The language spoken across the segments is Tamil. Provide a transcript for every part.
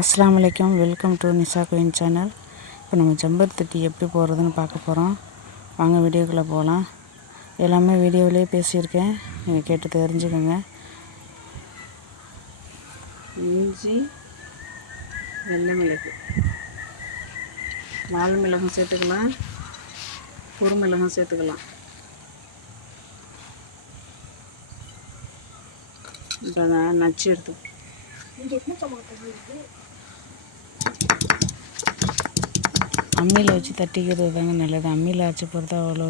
அஸ்லாம் அலைக்கும் welcome to Nisha queen channel. இப்போ நம்ம செம்பருத்தி எப்படி போகிறதுன்னு பார்க்க போகிறோம் வாங்க வீடியோக்குள்ளே போகலாம். எல்லாமே வீடியோவிலே பேசியிருக்கேன். நீங்கள் கேட்டு தெரிஞ்சுக்கோங்க. இஞ்சி வெள்ளை மிளகு. வால் மிளகும் சேர்த்துக்கலாம். குறுமிளகும் சேர்த்துக்கலாம். இப்போ நச்சு எடுத்து அம்மியில் வச்சு தட்டிக்கிறது தாங்க நல்லது. அம்மியில் அரைச்சி போகிறது அவ்வளோ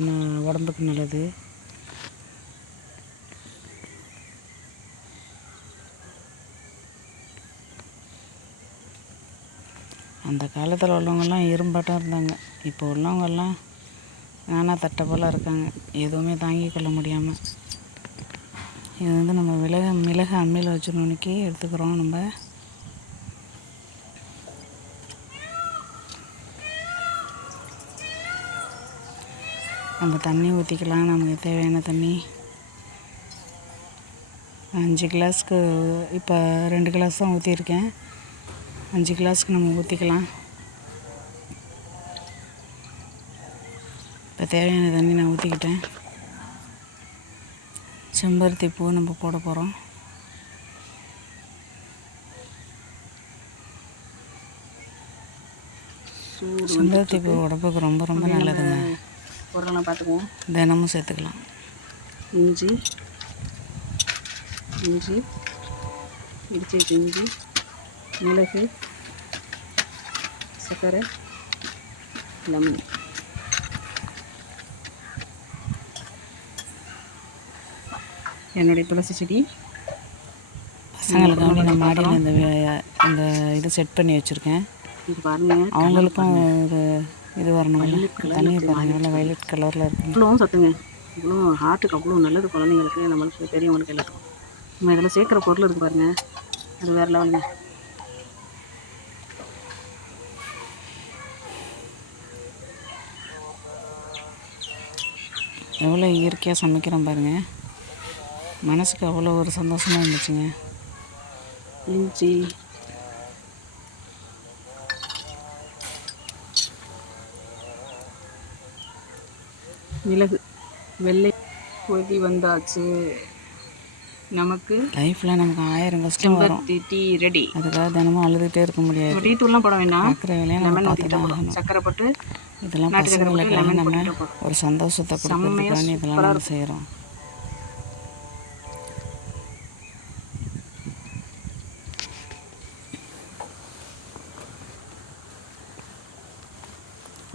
உடம்புக்கு நல்லது. அந்த காலத்தில் உள்ளவங்கெல்லாம் இரும்பாட்டம் இருந்தாங்க. இப்போ உள்ளவங்கெல்லாம் நானா தட்டை போல் இருக்காங்க. எதுவுமே தாங்கிக் கொள்ள முடியாமல் இது வந்து நம்ம மிளகு மிளகு அம்மியில் வச்சு நுணுக்கி எடுத்துக்கிறோம் நம்ம. நம்ம தண்ணி ஊற்றிக்கலாம் நமக்கு தேவையான தண்ணி. அஞ்சு கிளாஸ்க்கு இப்போ ரெண்டு கிளாஸ் தான் ஊற்றிருக்கேன் அஞ்சு கிளாஸ்க்கு நம்ம ஊற்றிக்கலாம் இப்போ தேவையான தண்ணி நான் ஊற்றிக்கிட்டேன் செம்பருத்தி பூ நம்ம போட போகிறோம் செம்பருத்தி பூ உடம்புக்கு ரொம்ப ரொம்ப நல்லதுங்க. பொருளெல்லாம் பார்த்துக்குவோம். தினமும் சேர்த்துக்கலாம். இஞ்சி இஞ்சி இடிச்சு வச்ச இஞ்சி மிளகு சர்க்கரை லெமன். என்னுடைய துளசி செடி. பசங்களுக்காண்டி நான் மாடியில் இந்த இந்த இது செட் பண்ணி வச்சுருக்கேன். அவங்களுக்கும் இது இது வரணும்ல தண்ணி பாருங்க நல்லா வயலட் கலரில் இருக்கு. இவ்வளோ சத்துங்க. இவ்வளோ ஹார்ட்டுக்கு அவ்வளோ நல்லது குழந்தைங்களுக்கு. நம்மளுக்கு பெரியவங்களுக்கு எல்லாத்துக்கும். நம்ம இதில் சேர்க்குற பொருள் இருக்கு பாருங்க. அது வேறு லெவலுங்க. எவ்வளோ இயற்கையாக சமைக்கிறோம் பாருங்க. மனசுக்கு அவ்வளோ ஒரு சந்தோஷமாக இருந்துச்சுங்க. இஞ்சி மிளகு. வெள்ளை கொதி வந்தாச்சு. நமக்கு லைஃப்பில் நமக்கு ஆயிரம் கஷ்டம் வரும். டீ ரெடி அதுக்காக தினமும் அழுதுகிட்டே இருக்க முடியாது. டீ தூள்லாம் போட வேண்டாம் பார்க்குற வேலையை நம்ம லெமன் பார்த்து ஊற்றிட்டா தான் போதும் ஆகணும். சக்கரை போட்டு இதெல்லாம் பசங்களுக்காக நம்ம ஒரு சந்தோஷத்தை கொடுக்கறதுக்காண்டி இதெல்லாம் நம்ம செய்கிறோம்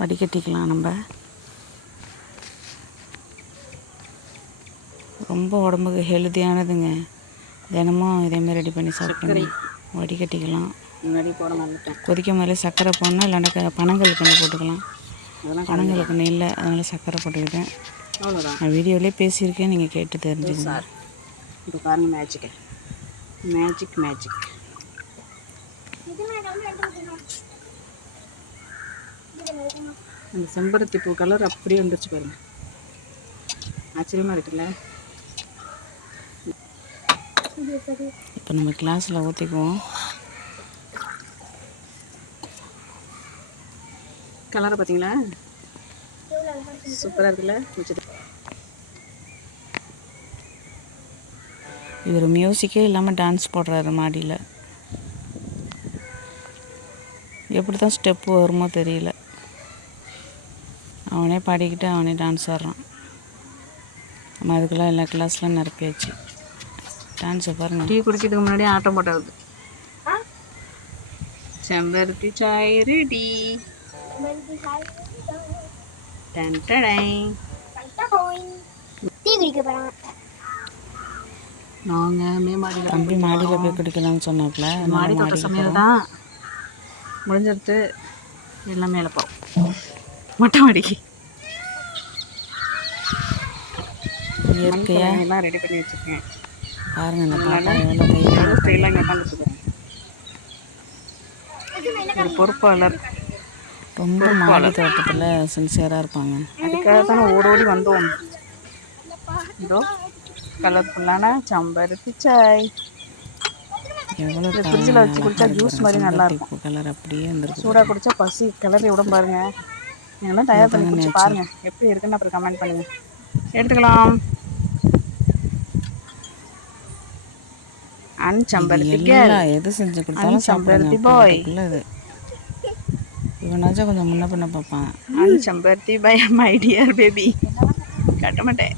வடிகட்டிக்கலாம் நம்ம. ரொம்ப உடம்புக்கு ஹெல்த்தியானதுங்க தினமும் இதேமாதிரி ரெடி பண்ணி சாப்பிடுங்க வடிகட்டிக்கலாம். முன்னாடி போட மாட்டேன். கொதிக்க மேலே சர்க்கரை போடணும் இல்லைன்னா பனங்கள் கண்டு போட்டுக்கலாம். பனங்கள் கண்டு இல்லை அதனால் சர்க்கரை போட்டுக்கிட்டேன். நான் வீடியோவிலே பேசியிருக்கேன் நீங்கள் கேட்டு தெரிஞ்சுக்கங்க. சார் இப்போ பாருங்க மேஜிக்கு மேஜிக் மேஜிக் அந்த செம்பருத்தி பூ கலர் அப்படியே வந்துருச்சு பாருங்க. ஆச்சரியமா இருக்குல்ல? இப்போ நம்ம கிளாஸில் ஊற்றிக்குவோம். கலரை பார்த்தீங்களா? சூப்பராக இருக்குல்ல? இது இவர் மியூசிக்கே இல்லாமல் டான்ஸ் போடுறாரு மாடியில். எப்படி தான் ஸ்டெப்பு வருமோ தெரியல. அவனே பாடிக்கிட்டு அவனே டான்ஸ் ஆடுறான். நம்ம அதுக்கெல்லாம் எல்லா கிளாஸ்லாம் நிரப்பியாச்சு. டான்ஸை பாருங்க. டீ குடிக்கிறதுக்கு முன்னாடி ஆட்டம் போட்டாது செம்பருத்தி சாய் ரெடி டன் டடை. டீ குடிக்க போறாங்க. நாங்க மேமாடியில் தம்பி மாடியில் போய் குடிக்கலாம்னு சொன்னாப்புல. மாடி தோட்ட சமையல் தான் முடிஞ்சிருத்து எல்லாம் மேலே போகிறோம் மொட்டை மாடிக்கு இயற்கையாக எல்லாம் ரெடி பண்ணி வச்சுருக்கேன். பாருங்க இந்த பாப்பா எவ்வளோ தைரியம் ஸ்டைலாக இங்கே உட்காந்துருக்குறேன் ஒரு பொறுப்பாளர். ரொம்ப மாடி தோட்டத்தில் சின்சியராக இருப்பாங்க. அதுக்காக தான் ஓடி ஓடி வந்தோம். இதோ கலர்ஃபுல்லான செம்பருத்தி சாய். எவ்வளோ ஃப்ரிட்ஜில் வச்சு குடிச்சா ஜூஸ் மாதிரி நல்லா இருக்கும். கலர் அப்படியே இருந்திருக்கு சூடாக குடிச்சா பசி கிளறி விட பாருங்க. நீங்களாம் தயார் பண்ணி பாருங்க எப்படி இருக்குன்னு அப்புறம் கமெண்ட் பண்ணுங்க. எடுத்துக்கலாம். அன்சம்பருத்தி கேர்ள் எல்லாம் எது செஞ்சு கொடுத்தாலும். அப்படின்றதுக்குள்ள இது. இவனாச்சும் கொஞ்சம் முன்ன பின்ன பார்ப்பான். அன்சம்பருத்தி பை மை டியர் பேபி கட்ட மாட்டேன்.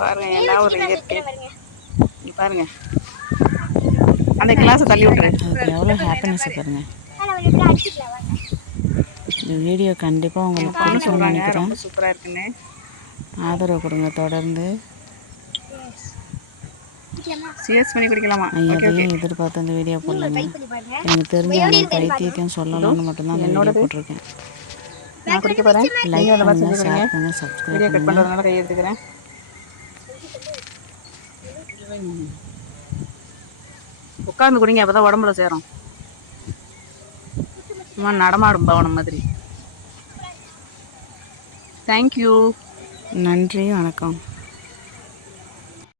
பாருங்க என்ன ஒரு இயற்கை. பாருங்க. அந்த கிளாஸை தள்ளி அதுக்கு எவ்வளோ ஹாப்பினஸ் பாருங்க. இந்த வீடியோ கண்டிப்பாக உங்களுக்கு பிடிக்கும்னு நினைக்கிறேன். ரொம்ப சூப்பரா இருக்குன்னு. ஆதரவு கொடுங்க தொடர்ந்து. சிஎஸ் பண்ணி குடிக்கலாமா? எதையும் எதிர்பார்த்து அந்த வீடியோ போடலங்க எனக்கு தெரிஞ்ச பைத்தியத்தையும் சொல்லலாம்னு மட்டும்தான் அந்த வீடியோ போட்டிருக்கேன். நான் குடிக்க போறேன்? லைக் நீங்க அந்த மாதிரி பண்ணுங்க செஞ்சுக்கிறீங்க ஷேர் பண்ணுங்க சப்ஸ்கிரைப் வீடியோ கட் பண்ணுறதுனால கை எடுத்துக்கிறேன். உட்கார்ந்து குடிங்க அப்பதான் உடம்புல சேரும். சும்மா நடமாடும் பவனம் மாதிரி. தேங்க்யூ நன்றி வணக்கம்.